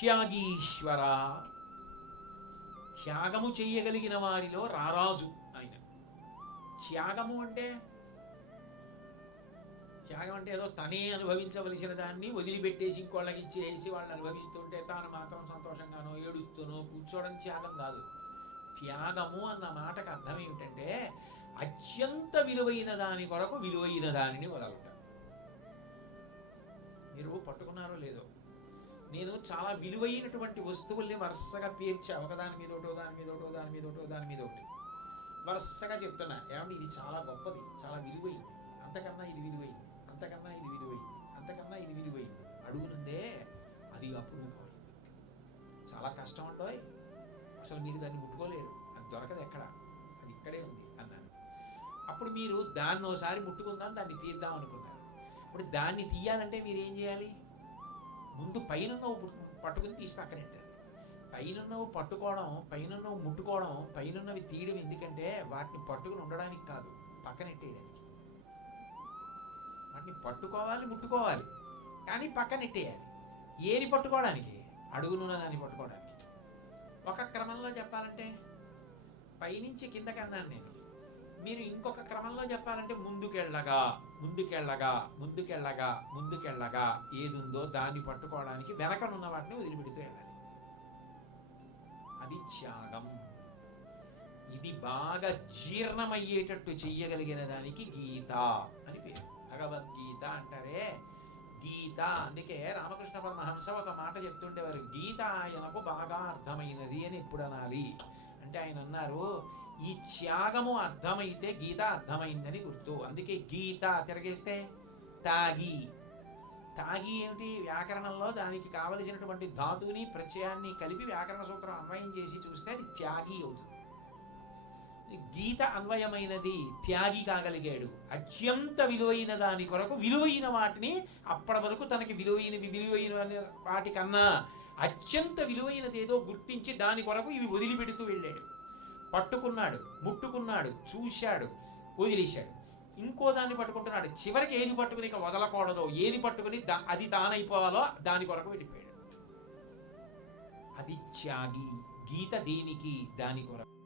త్యాగీశ్వర. త్యాగము చెయ్యగలిగిన వారిలో రారాజు ఆయన. త్యాగము అంటే త్యాగం అంటే ఏదో తనే అనుభవించవలసిన దాన్ని వదిలిపెట్టేసి ఇంకోళ్ళకి ఇచ్చేసి వాళ్ళని అనుభవిస్తుంటే తాను మాత్రం సంతోషంగానో ఏడుస్తూనో కూర్చోవడం త్యాగం కాదు. త్యాగము అన్న మాటకు అర్థం ఏమిటంటే అత్యంత విలువైన దాని కొరకు విలువైన దానిని వదలటం. మీరు పట్టుకున్నారో లేదో? నేను చాలా విలువైనటువంటి వస్తువుల్ని వరుసగా పేర్చా ఒకదాని మీద ఒకటో దాని మీద ఒకటో దాని మీద ఒకటో దాని మీద ఒకటి వరుసగా చెప్తున్నా. ఏమంటే ఇది చాలా గొప్పది చాలా విలువైంది. అంతకన్నా ఇది విలువైంది అంతకన్నా ఇది విలువైంది అంతకన్నా ఇది విలువైంది. అడుగునుందే అది అపురూపమైంది చాలా కష్టం ఉండోయ్ అసలు మీరు దాన్ని ముట్టుకోలేరు. అది దొరకదు ఎక్కడ? అది ఇక్కడే ఉంది అన్నాను. అప్పుడు మీరు దాన్ని ఒకసారి ముట్టుకుందాం దాన్ని తీద్దాం అనుకున్నారు. ఇప్పుడు దాన్ని తీయాలంటే మీరు ఏం చేయాలి? పైన పట్టుకుని తీసి పక్కనెట్టారు పైనున్నవి పట్టుకోవడం పైనన్నవి ముట్టుకోవడం పైనున్నవి తీయడం ఎందుకంటే వాటిని పట్టుకుని ఉండడానికి కాదు పక్కనెట్టేయడానికి. వాటిని పట్టుకోవాలి ముట్టుకోవాలి కానీ పక్కనెట్టేయాలి. ఏని పట్టుకోవడానికి? అడుగునున్న దాన్ని పట్టుకోవడానికి. ఒక క్రమంలో చెప్పాలంటే పైనుంచి కిందకి అన్నాను నేను. మీరు ఇంకొక క్రమంలో చెప్పాలంటే ముందుకెళ్ళగా ముందుకెళ్ళగా ముందుకెళ్ళగా ముందుకెళ్ళగా ఏది ఉందో దాన్ని పట్టుకోవడానికి వెనకనున్న వాటిని వదిలిపెడుతూ వెళ్ళాలి. అది త్యాగం. ఇది బాగా జీర్ణమయ్యేటట్టు చెయ్యగలిగిన దానికి గీత అని పేరు. భగవద్గీత అంటారే. గీత అందుకే రామకృష్ణ పరమహంస ఒక మాట చెప్తుండేవారు. గీత ఆయనకు బాగా అర్థమైనది అని ఎప్పుడు అనాలి? అంటే ఆయన అన్నారు ఈ త్యాగము అర్థమైతే గీత అర్థమైందని గుర్తు. అందుకే గీత తిరగేస్తే తాగి. తాగి ఏమిటి? వ్యాకరణంలో దానికి కావలసినటువంటి ధాతుని ప్రత్యయాన్ని కలిపి వ్యాకరణ సూత్రం అన్వయం చేసి చూస్తే అది త్యాగి అవుతుంది. గీత అన్వయమైనది త్యాగి కాగలిగాడు. అత్యంత విలువైన దాని కొరకు విలువైన వాటిని అప్పటి వరకు తనకి విలువైనవి విలువైన వాటికన్నా అత్యంత విలువైనది ఏదో గుర్తించి దాని కొరకు ఇవి వదిలిపెడుతూ వెళ్ళాడు. పట్టుకున్నాడు ముట్టుకున్నాడు చూశాడు వదిలేశాడు. ఇంకో దాన్ని పట్టుకుంటున్నాడు. చివరికి ఏది పట్టుకుని ఇక వదలకూడదో. ఏది పట్టుకుని దా- అది దానైపోవాలో దాని కొరకు వెళ్ళిపోయాడు అది త్యాగి గీత దేనికి దాని కొరకు?